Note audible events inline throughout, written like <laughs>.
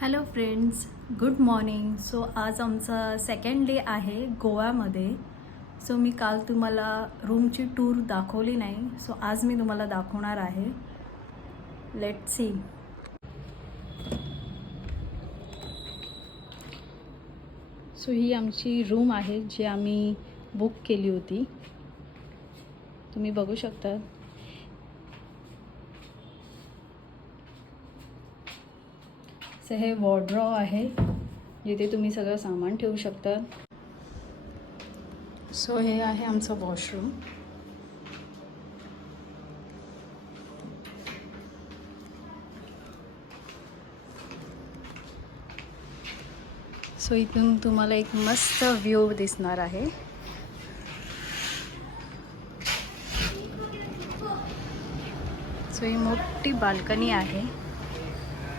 Hello friends good morning so आज आमचा second day आहे गोव्यामध्ये. सो मी काल तुम्हाला रूमची टूर दाखवली नाही. सो आज मी तुम्हाला दाखवणार आहे. लेट सी सो ही आमची रूम आहे जी आम्ही बुक केली होती. तुम्ही बघू शकता. सो हे वॉर्ड्रॉ आहे. जिथे तुम्ही सगळं सामान ठेवू शकता. सो हे आहे आमचं वॉशरूम सो इथून तुम्हाला एक मस्त व्ह्यू दिसणार आहे. सो ही मोठी बाल्कनी आहे.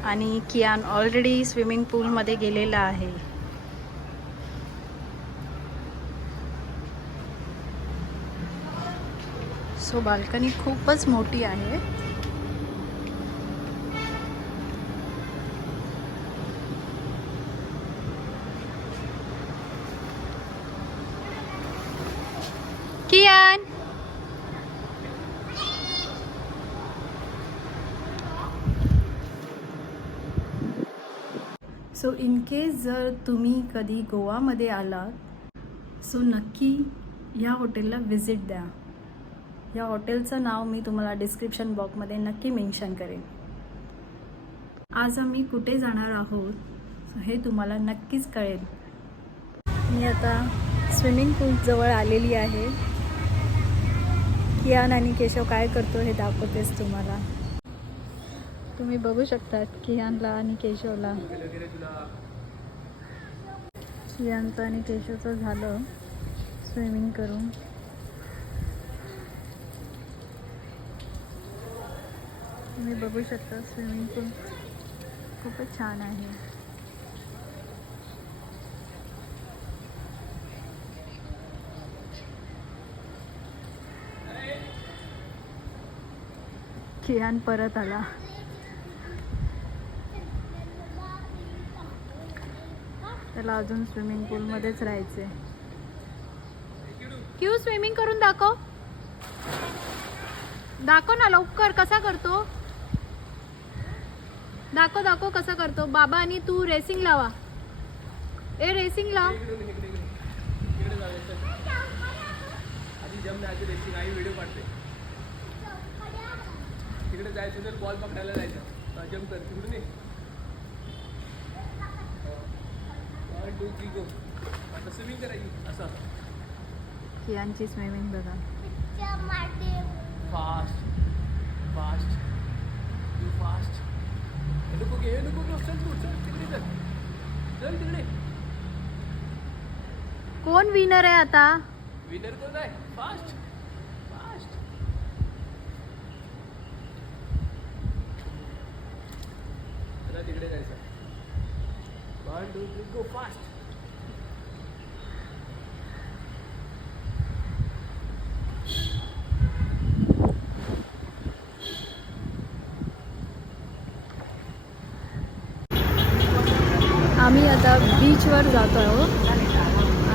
आणि कियान ऑलरेडी स्विमिंग पूलमध्ये गेलेला आहे. सो बाल्कनी खूपच मोठी आहे कियान सो इन केस जर तुम्ही कधी गोवामध्ये आलात सो नक्की या हॉटेलला व्हिजिट द्या. या हॉटेलचं नाव मी तुम्हाला डिस्क्रिप्शन बॉक्समध्ये नक्की मेन्शन करेन. आज आम्ही कुठे जाणार आहोत हे तुम्हाला नक्कीच कळेल. मी आता स्विमिंग पूलजवळ आलेली आहे. कियान आणि केशव काय करतो हे दाखवतेच तुम्हाला. तुम्ही बघू शकतात कियानला आणि केशवला. कियानचं आणि केशवचं झालं स्विमिंग करून. तुम्ही बघू शकता स्विमिंग पूल खूपच छान आहे. कियान परत आला. त्याला अजून स्विमिंग पूलमध्येच राहायचे क्यू स्विमिंग करून दाखव. दाखव ना लवकर कसा करतो? दाखव दाखव कसा करतो. बाबा आणि तू रेसिंग लावा. ए रेसिंग लाव तिकडे जायचं तर बॉल पकडायला जायचं. जम कर तिकडून ये वन टू थ्री गो आता स्विमिंग करायची. असं कियांची स्विमिंग बघा. फास्ट फास्ट टू फास्ट नको घे नको घेऊ चल तू चल तिकडे चल. चल तिकडे. कोण विनर आहे आता? विनर कोण आहे? फास्ट फास्ट तिकडे जायचं. One, two, three, go fast. आम्ही आता बीचवर जातो आहोत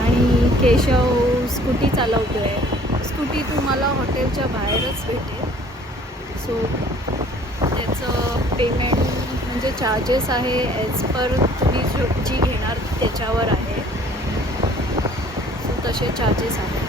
आणि केशव स्कूटी चालवतो आहे स्कूटी तुम्हाला हॉटेलच्या बाहेरच भेटेल. सो त्याचं पेमेंट म्हणजे चार्जेस आहे ॲज पर तुम्ही जी घेणार त्याच्यावर आहे. सो तसे चार्जेस आहेत.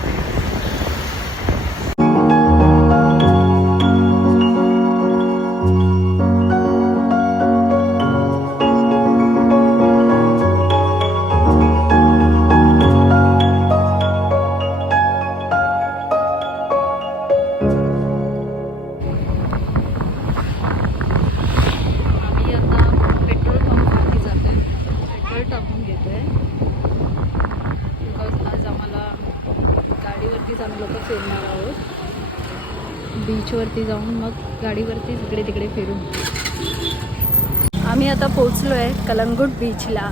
गाडीवरतीच इकडे तिकडे फिरून. आम्ही आता पोचलो आहे कलंगूट बीचला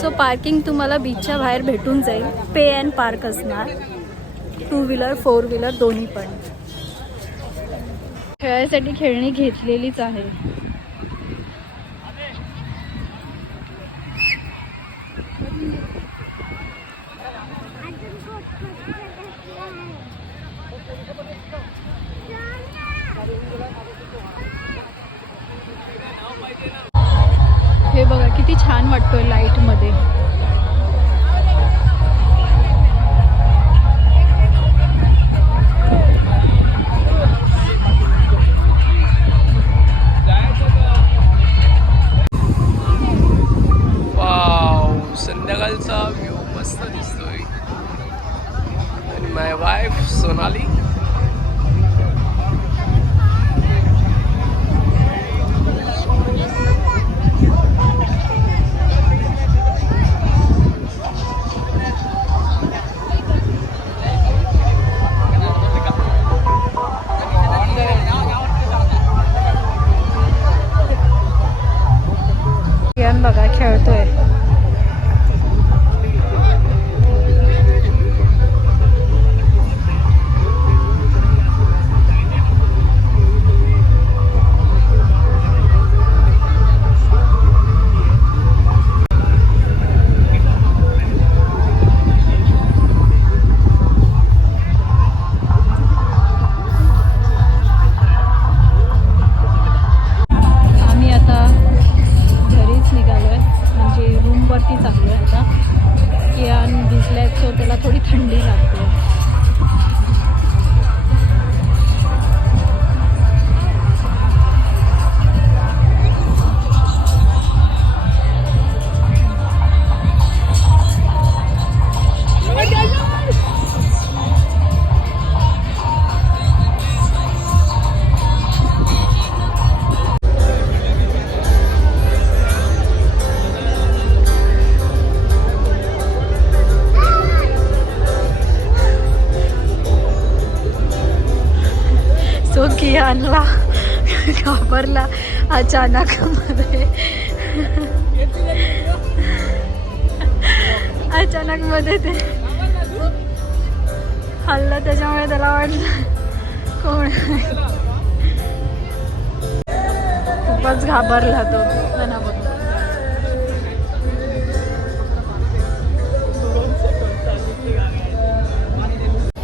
सो पार्किंग तुम्हाला बीचच्या बाहेर भेटून जाईल. पे अँड पार्क असणार. टू व्हीलर फोर व्हीलर दोन्ही पण. खेळायसाठी खेळणी घेतलेलीच आहे. हे बघा किती छान वाटतोय लाइटमध्ये. अचानक मध्ये. अचानक मध्ये ते हल्लं त्याच्यामुळे त्याला वाटलं. कोण? खूपच घाबरला तो. त्यांना बघ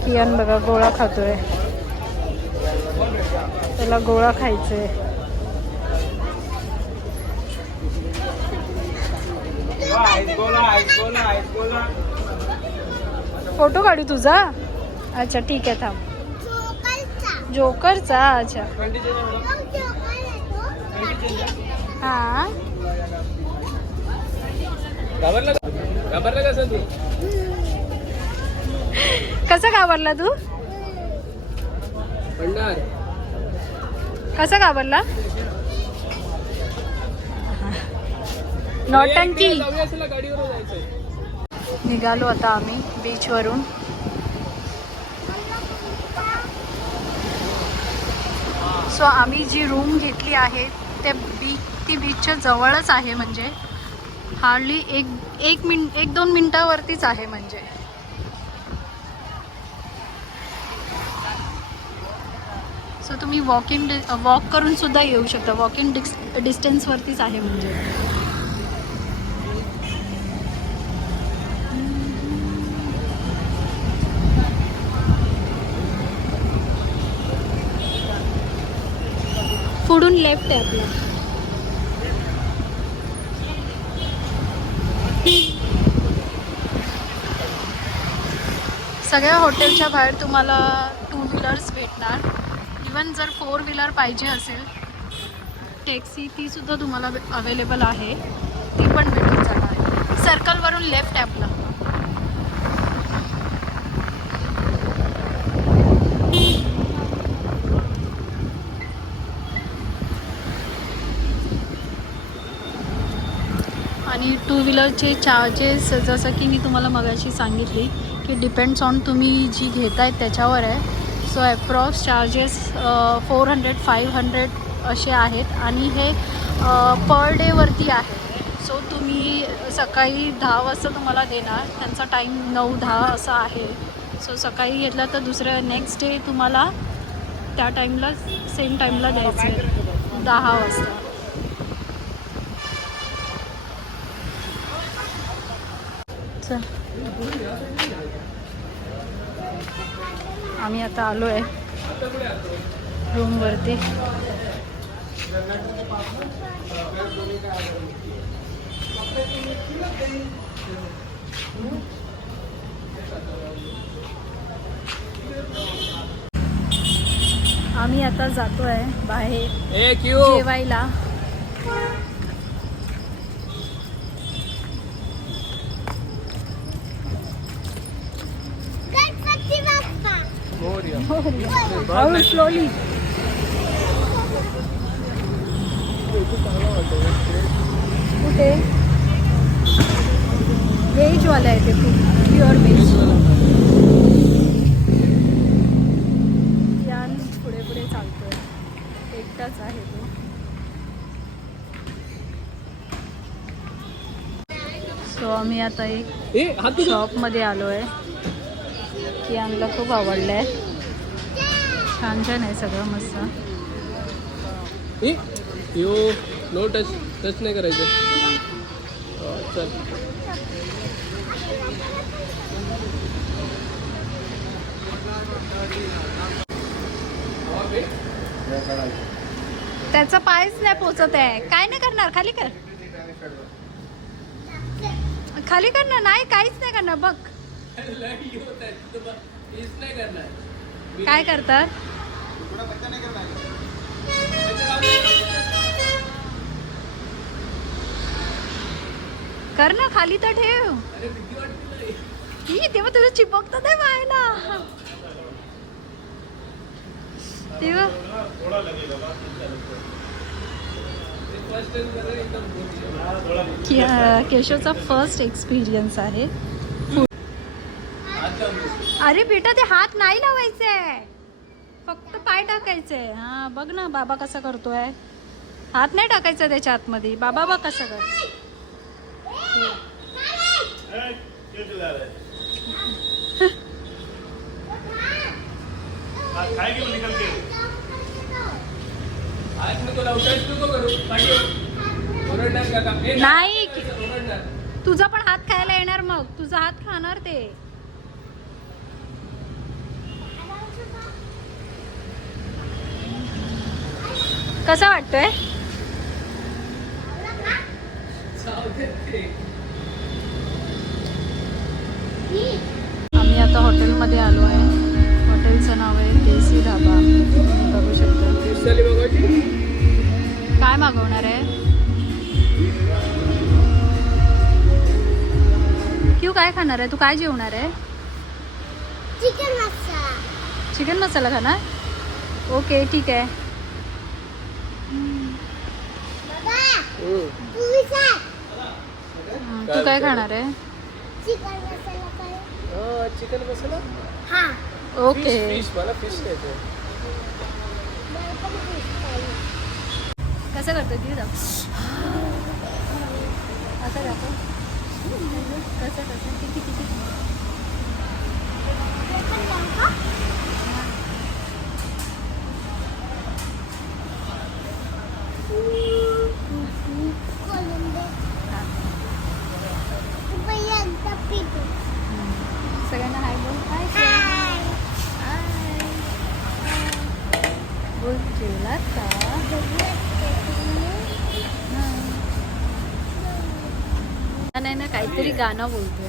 कियान बघा गोळा खातोय. त्याला गोळा खायचंय. फोटो काढू तुझा? अच्छा ठीक आहे थांब. जोकरचा. अच्छा. हा. कसा घाबरला तू? कसा घाबरला? नौटंकी निघालो आता आम्ही बीचवरून. सो आम्ही जी रूम घेतली आहे त्या बी ती बीचच्या जवळच आहे म्हणजे. हार्डली एक एक मिन एक दोन मिनटावरतीच आहे म्हणजे. सो तुम्ही वॉक इन वॉक करून सुद्धा येऊ शकता. वॉक इन डिस डिस्टन्सवरतीच आहे म्हणजे. लेफ्ट आहे आपला. सगळ्या हॉटेलच्या बाहेर तुम्हाला टू व्हीलर्स भेटणार. इवन जर फोर व्हीलर पाहिजे असेल टॅक्सी ती सुद्धा तुम्हाला अवेलेबल आहे. ती पण भेटून जाणार. सर्कलवरून लेफ्ट आहे आपला आणि टू व्हीलरचे चार्जेस जसं की मी तुम्हाला मगाशी सांगितली की डिपेंड्स ऑन तुम्ही जी घेताय त्याच्यावर आहे. So approx charges four hundred five hundred असे आहेत. आणि हे पर डेवरती आहे. सो तुम्ही सकाळी दहा वाजता तुम्हाला देणार. त्यांचा टाईम नऊ दहा असा आहे. सो सकाळी घेतला तर दुसरं नेक्स्ट डे तुम्हाला त्या टाईमला सेम टाईमला द्यायचं आहे. दहा वाजता. चल आम्ही आता आलो आहे रूमवरती. आम्ही आता जातोय बाहेर ए क्यू. जेवायला. हळू स्लोली कुठे व्हेजवाला आहे ते खूप. प्युअर व्हेज यान पुढे पुढे चालतोय. एकटाच आहे तो. सो आम्ही आता एक शॉपमध्ये आलो आहे कियानला खूप आवडलं आहे छान छान आहे सगळं मस्त. यो नो टच टच नाही करायचं. चल. त्याचा पायच नाही पोचत आहे. काय नाही करणार? खाली कर. खाली कर ना. नाही काहीच नाही करणार. बघ. काय करतात? कर ना खाली तर ठेव. तेव्हा तुझं चिपकत ते पाहायला तेव्हा केशवचा फर्स्ट एक्सपिरियन्स आहे. अरे बेटा ते हात नाही लावायचे. फक्त पाय टाकायचे. हा बघ ना बाबा कसा करतोय. हात नाही टाकायचा त्याच्या आतमध्ये. बाबा बघ कसं कर. <laughs> नाही. तुझा पण हात खायला येणार मग. तुझा हात खाणार ते. कसा वाटतोय. आम्ही आता हॉटेलमध्ये आलो आहे. हॉटेलचं नाव आहे देसी धाबा बघू शकता. काय मागवणार आहे? क्यू काय खाणार आहे? तू काय जेवणार आहे? चिकन मसाला चिकन मसाला खाणार? ओके ठीक आहे बाबा हम्म. तू विचार तू काय खाणार आहे चिकन मसाला काय हा, चिकन मसाला? हा. ओके. फिश मला खायचं. कसं करतो ती असं दाखव. कसं कसं किती किती ते पण लावू का? कोलंबे. भैया, एकदा पिटू. सगळ्यांना हाय बोल हाय हाय. बोल जेवलात का नाही ना काहीतरी गाणं बोलतोय.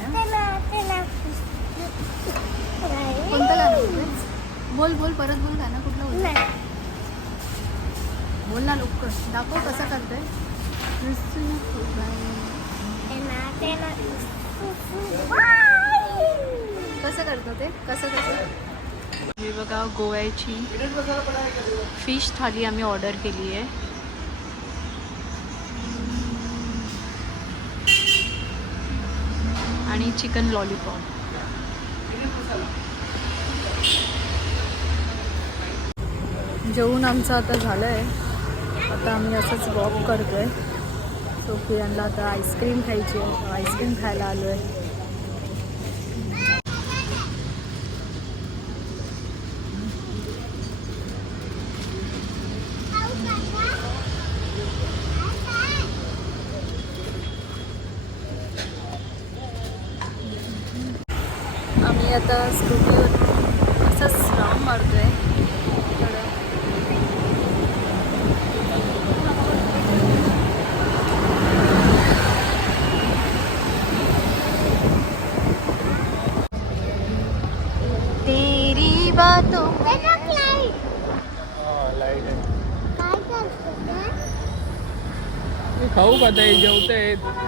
कोणतं गाणं बोलतोय? बोल बोल परत बोल गाणं कुठलं बोल. बोल ना लवकर. दाखव कसं करतोय. कसं करतो ते? कसं कसं? हे बघा गोव्याची फिश थाली आम्ही ऑर्डर केली आहे आणि चिकन लॉलीपॉप. जेवून आमचं आता झालं आहे आता आम्ही असंच वॉक करतो आहे सो किरणला आता आईस्क्रीम खायची आहे. आईस्क्रीम खायला आलो आहे आता स्कूटीवर असंच राऊंड मारतो तेरी बातों खाऊ का ते जेवत आहेत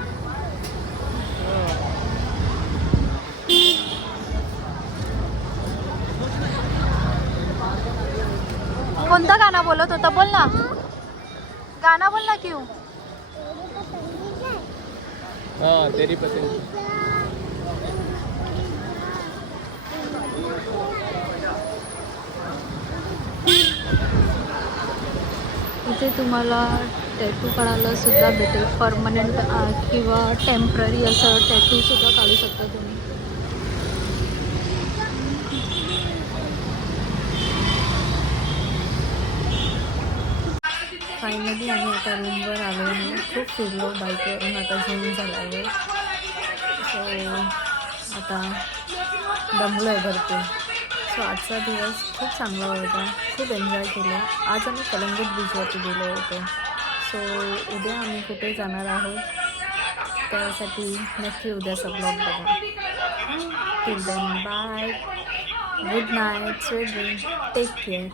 कोणता गाणं बोलत होता? बोल ना. गाणं बोल ना क्यू? हा तेरी इथे तुम्हाला टॅटू काढायला सुद्धा भेटेल. परमनंट किंवा टेंपररी असं टॅटू सुद्धा काढू शकता तुम्ही. फायनली आम्ही आता रूमवर आलो आणि खूप फिरलो बाईकवरून आता झूम झाला आहे सो आता दमलो आहे भरपूर. सो आजचा दिवस खूप चांगला होता. खूप एन्जॉय केला. आज आम्ही कलंगूट बीचवरती गेलो होतो. सो उद्या आम्ही कुठे जाणार आहोत त्यासाठी नक्की उद्याचा ब्लॉग बघा. Till then bye good night sweet take care